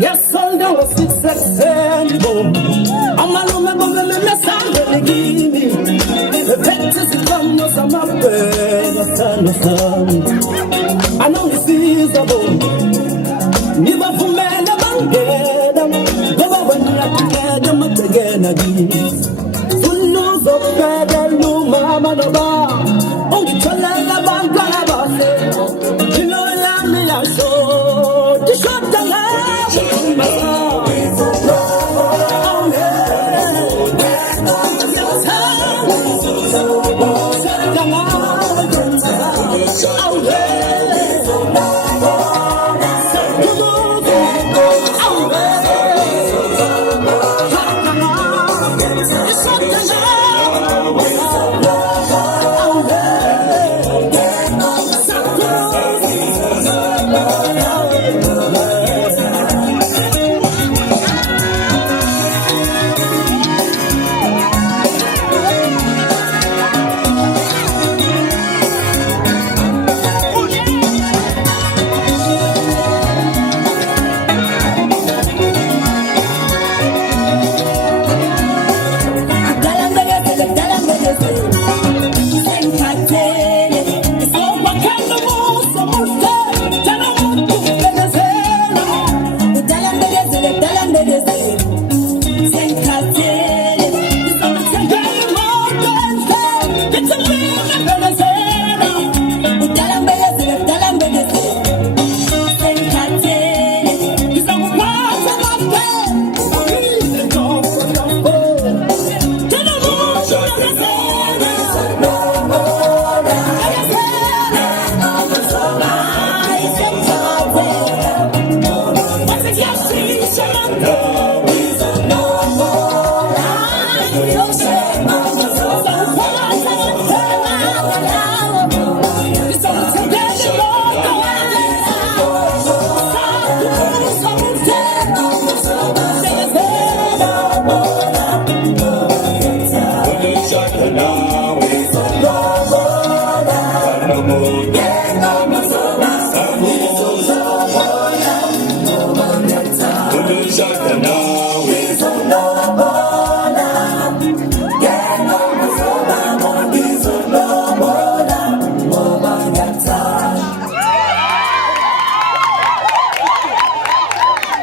Yes, all the was successful. I'm a woman, but I'm a son of the guinea. The pictures come with some of the son. I know this is a bone. Never for men among them. Never when you have to get them again. Soon knows of better, no mamma, no bar. Oh, you tell us about Galabas. You know, I'm me, I saw the shot the Shut